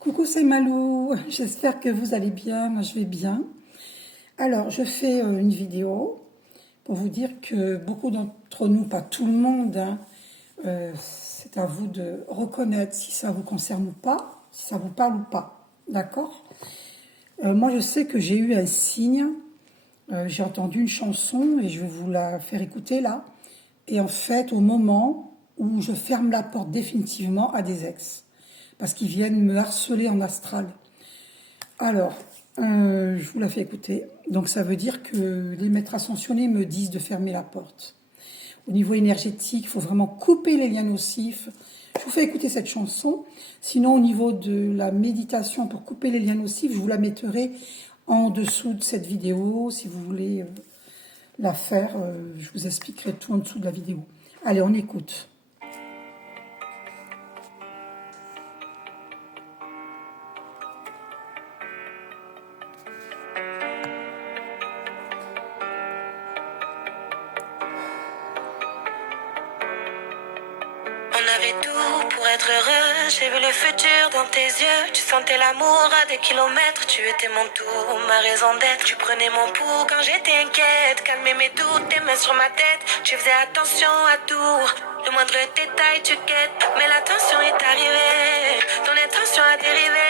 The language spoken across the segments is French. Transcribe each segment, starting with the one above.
Coucou, c'est Malou. J'espère que vous allez bien. Moi, je vais bien. Alors, je fais une vidéo pour vous dire que beaucoup d'entre nous, pas tout le monde, hein, c'est à vous de reconnaître si ça vous concerne ou pas, si ça vous parle ou pas. D'accord? Moi, je sais que j'ai eu un signe. J'ai entendu une chanson et je vais vous la faire écouter là. Et en fait, au moment où je ferme la porte définitivement à des ex, parce qu'ils viennent me harceler en astral. Alors, je vous la fais écouter. Donc ça veut dire que les maîtres ascensionnés me disent de fermer la porte. Au niveau énergétique, il faut vraiment couper les liens nocifs. Je vous fais écouter cette chanson. Sinon, au niveau de la méditation pour couper les liens nocifs, je vous la mettrai en dessous de cette vidéo. Si vous voulez la faire, je vous expliquerai tout en dessous de la vidéo. Allez, on écoute. On avait tout pour être heureux, j'ai vu le futur dans tes yeux. Tu sentais l'amour à des kilomètres, tu étais mon tout, ma raison d'être. Tu prenais mon pouls quand j'étais inquiète, calmais mes doutes, tes mains sur ma tête. Tu faisais attention à tout, le moindre détail tu guettes. Mais la tension est arrivée, ton intention a dérivé.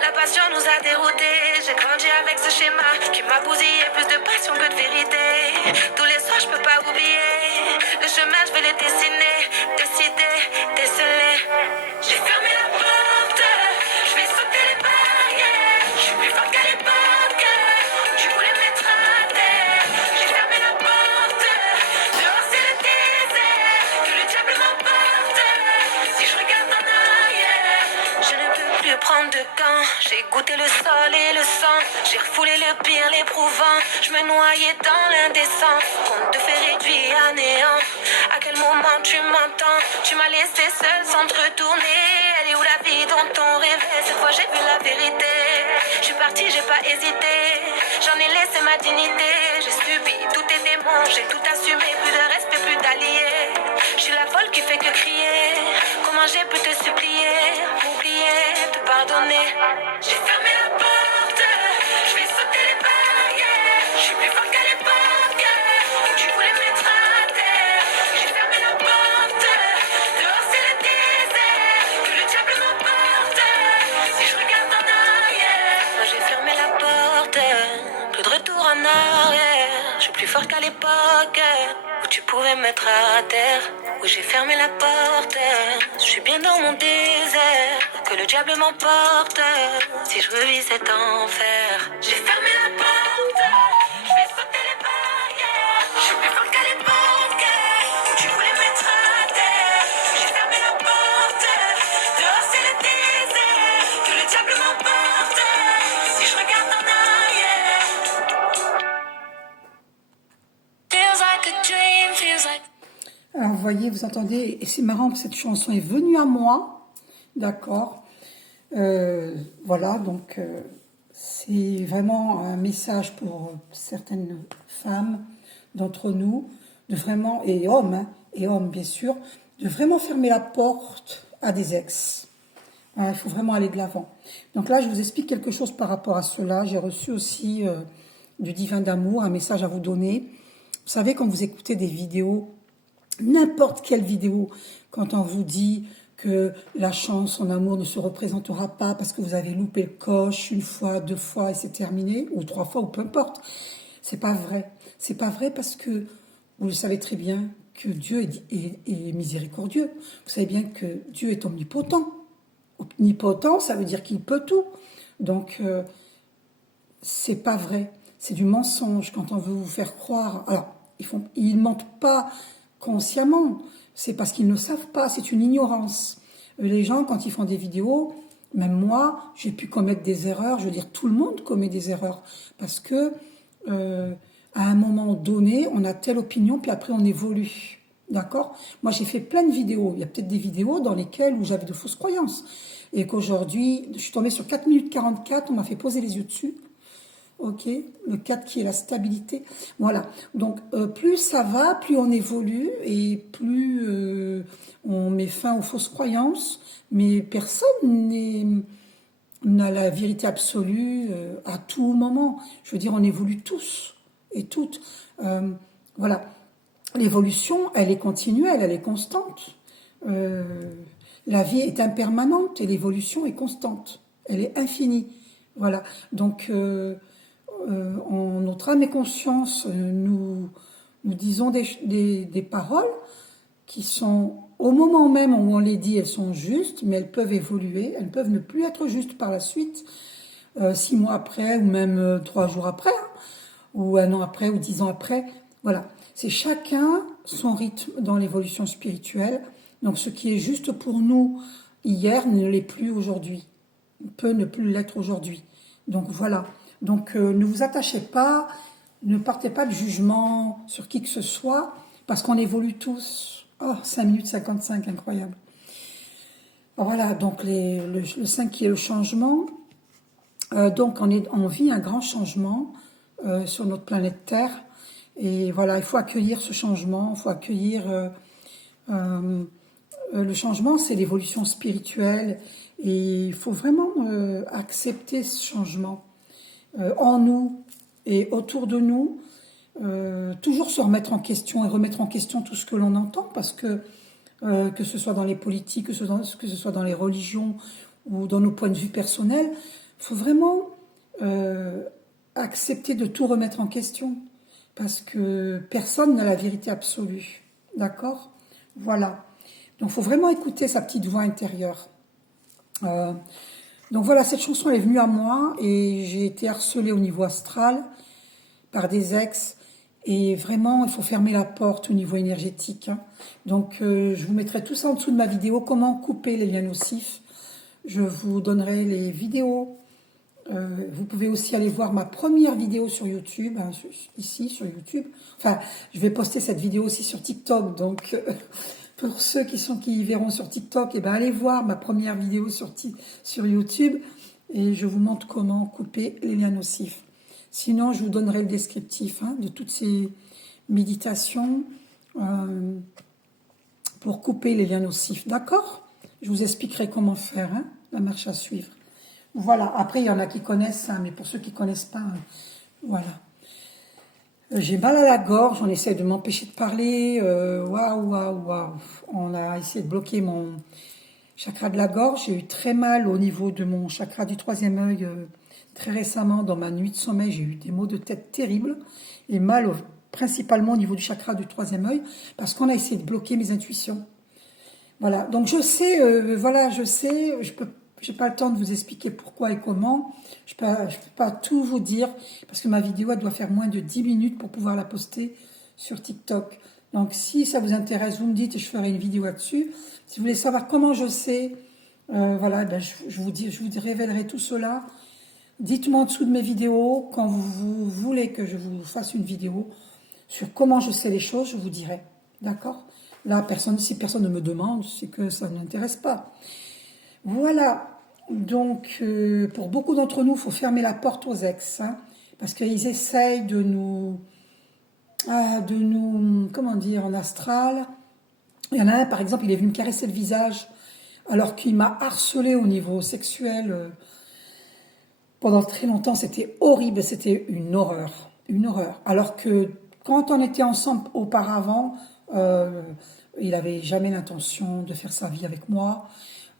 La passion nous a déroutés, j'ai grandi avec ce schéma qui m'a bousillé, plus de passion que de vérité. Tous les soirs je peux pas oublier, le chemin je vais le dessiner, décider, déceler. J'ai fermé la porte, je vais sauter les barrières. Je suis plus forte qu'à l'époque, tu voulais me mettre à terre. J'ai fermé la porte, dehors c'est le désert, que le diable m'emporte. Si je regarde en arrière, je ne peux plus prendre de camp. J'ai goûté le sol et le sang, j'ai refoulé le pire, l'éprouvant. Je me noyais dans l'indécent, on te fait réduire à néant. À quel moment tu m'entends? Tu m'as laissé seule sans te retourner. Elle est où la vie dont on rêvait? Cette fois j'ai vu la vérité. Je suis partie, j'ai pas hésité. J'en ai laissé ma dignité. J'ai subi tous tes démons, j'ai tout assumé. Plus de respect, plus d'alliés. Je suis la folle qui fait que crier. Comment j'ai pu te supplier? M'oublier, te pardonner. J'ai fermé la porte, je vais sauter les barrières. Je suis plus forte qu'à l'époque, tu voulais me mettre à terre. J'ai fermé la porte, dehors c'est le désert, que le diable m'emporte. Si je regarde en arrière, moi j'ai fermé la porte, plus de retour en arrière. Je suis plus forte qu'à l'époque, où tu pouvais me mettre à terre. Où j'ai fermé la porte, je suis bien dans mon désert, que le diable m'emporte. Si je revis cet enfer, j'ai fermé la porte, je vais sauter les barrières. Je suis plus forte qu'à l'époque, où tu voulais me mettre à terre. J'ai fermé la porte, dehors c'est le désert, que le diable m'emporte. Si je regarde en arrière, feels like a dream, feels like. Alors, vous voyez, vous entendez, et c'est marrant, cette chanson est venue à moi, d'accord. Voilà, donc c'est vraiment un message pour certaines femmes d'entre nous, de vraiment, et hommes bien sûr, de vraiment fermer la porte à des ex. Voilà, il faut vraiment aller de l'avant. Donc là, je vous explique quelque chose par rapport à cela. J'ai reçu aussi du Divin d'Amour un message à vous donner. Vous savez, quand vous écoutez des vidéos, n'importe quelle vidéo, quand on vous dit que la chance en amour ne se représentera pas parce que vous avez loupé le coche une fois, deux fois et c'est terminé, ou trois fois, ou peu importe. C'est pas vrai. C'est pas vrai parce que vous le savez très bien que Dieu est miséricordieux. Vous savez bien que Dieu est omnipotent. Omnipotent, ça veut dire qu'il peut tout. Donc, c'est pas vrai. C'est du mensonge quand on veut vous faire croire. Alors, ils mentent pas consciemment. C'est parce qu'ils ne savent pas. C'est une ignorance. Les gens, quand ils font des vidéos, même moi, j'ai pu commettre des erreurs. Je veux dire, tout le monde commet des erreurs. Parce que, à un moment donné, on a telle opinion, puis après on évolue. D'accord? Moi, j'ai fait plein de vidéos. Il y a peut-être des vidéos dans lesquelles où j'avais de fausses croyances. Et qu'aujourd'hui, je suis tombée sur 4 minutes 44, on m'a fait poser les yeux dessus. Ok, le 4 qui est la stabilité. Voilà, donc plus ça va, plus on évolue et plus on met fin aux fausses croyances. Mais personne on a la vérité absolue à tout moment. Je veux dire, on évolue tous et toutes. Voilà. L'évolution, elle est continuelle, elle est constante. La vie est impermanente et l'évolution est constante. Elle est infinie. Voilà. Donc, en notre âme et conscience, nous disons des paroles qui sont, au moment même où on les dit, elles sont justes, mais elles peuvent évoluer, elles peuvent ne plus être justes par la suite, 6 mois après, ou même 3 jours après, hein, ou 1 an après, ou 10 ans après. Voilà. C'est chacun son rythme dans l'évolution spirituelle. Donc ce qui est juste pour nous hier ne l'est plus aujourd'hui, peut ne plus l'être aujourd'hui. Donc voilà. Donc ne vous attachez pas, ne partez pas de jugement sur qui que ce soit, parce qu'on évolue tous. Oh, 5 minutes 55, incroyable. Voilà, donc le 5 qui est le changement. Donc on vit un grand changement sur notre planète Terre. Et voilà, il faut accueillir ce changement, il faut accueillir... le changement, c'est l'évolution spirituelle. Et il faut vraiment accepter ce changement en nous et autour de nous. Toujours se remettre en question et remettre en question tout ce que l'on entend, parce que ce soit dans les politiques, que ce soit dans les religions ou dans nos points de vue personnels, il faut vraiment accepter de tout remettre en question, parce que personne n'a la vérité absolue, d'accord? Voilà. Donc il faut vraiment écouter sa petite voix intérieure. Donc voilà, cette chanson elle est venue à moi et j'ai été harcelée au niveau astral par des ex. Et vraiment, il faut fermer la porte au niveau énergétique. Hein. Donc, je vous mettrai tout ça en dessous de ma vidéo, comment couper les liens nocifs. Je vous donnerai les vidéos. Vous pouvez aussi aller voir ma première vidéo sur YouTube, hein, ici sur YouTube. Enfin, je vais poster cette vidéo aussi sur TikTok. Donc, pour ceux qui verront sur TikTok, eh ben, allez voir ma première vidéo sur YouTube. Et je vous montre comment couper les liens nocifs. Sinon, je vous donnerai le descriptif hein, de toutes ces méditations pour couper les liens nocifs. D'accord? Je vous expliquerai comment faire, hein, la marche à suivre. Voilà. Après, il y en a qui connaissent ça, mais pour ceux qui ne connaissent pas, voilà. J'ai mal à la gorge, on essaie de m'empêcher de parler. Waouh. On a essayé de bloquer mon chakra de la gorge. J'ai eu très mal au niveau de mon chakra du 3e œil. Très récemment, dans ma nuit de sommeil, j'ai eu des maux de tête terribles et mal principalement au niveau du chakra du 3e œil parce qu'on a essayé de bloquer mes intuitions. Voilà, donc je sais, j'ai pas le temps de vous expliquer pourquoi et comment. Je peux pas tout vous dire parce que ma vidéo elle doit faire moins de 10 minutes pour pouvoir la poster sur TikTok. Donc si ça vous intéresse, vous me dites et je ferai une vidéo là-dessus. Si vous voulez savoir comment je sais, voilà, ben je vous révélerai tout cela. Dites-moi en dessous de mes vidéos, quand vous voulez que je vous fasse une vidéo sur comment je sais les choses, je vous dirai. D'accord? Là, si personne ne me demande, c'est que ça ne m'intéresse pas. Voilà. Donc, pour beaucoup d'entre nous, il faut fermer la porte aux ex. Hein, parce qu'ils essayent de nous, comment dire, en astral. Il y en a un, par exemple, il est venu me caresser le visage alors qu'il m'a harcelé au niveau sexuel. Pendant très longtemps, c'était horrible, c'était une horreur. Alors que quand on était ensemble auparavant, il n'avait jamais l'intention de faire sa vie avec moi.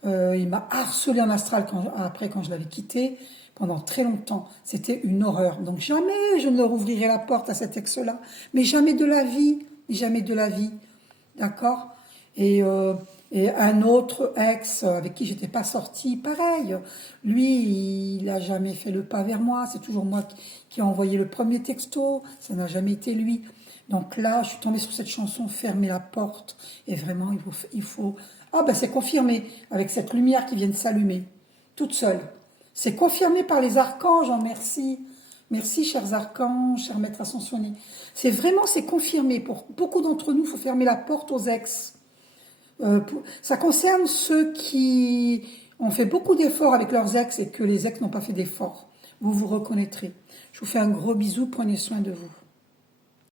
Il m'a harcelé en astral quand je l'avais quitté, pendant très longtemps. C'était une horreur. Donc jamais je ne rouvrirai la porte à cet ex-là. Mais jamais de la vie. Jamais de la vie. D'accord ? Et un autre ex avec qui j'étais pas sortie, pareil. Lui, il n'a jamais fait le pas vers moi. C'est toujours moi qui ai envoyé le premier texto. Ça n'a jamais été lui. Donc là, je suis tombée sur cette chanson, fermer la porte. Et vraiment, il faut... Ah ben c'est confirmé avec cette lumière qui vient de s'allumer, toute seule. C'est confirmé par les archanges, hein, merci. Merci, chers archanges, chers maîtres ascensionnés. C'est confirmé. Pour beaucoup d'entre nous, il faut fermer la porte aux ex. Ça concerne ceux qui ont fait beaucoup d'efforts avec leurs ex et que les ex n'ont pas fait d'efforts. Vous vous reconnaîtrez. Je vous fais un gros bisou, prenez soin de vous.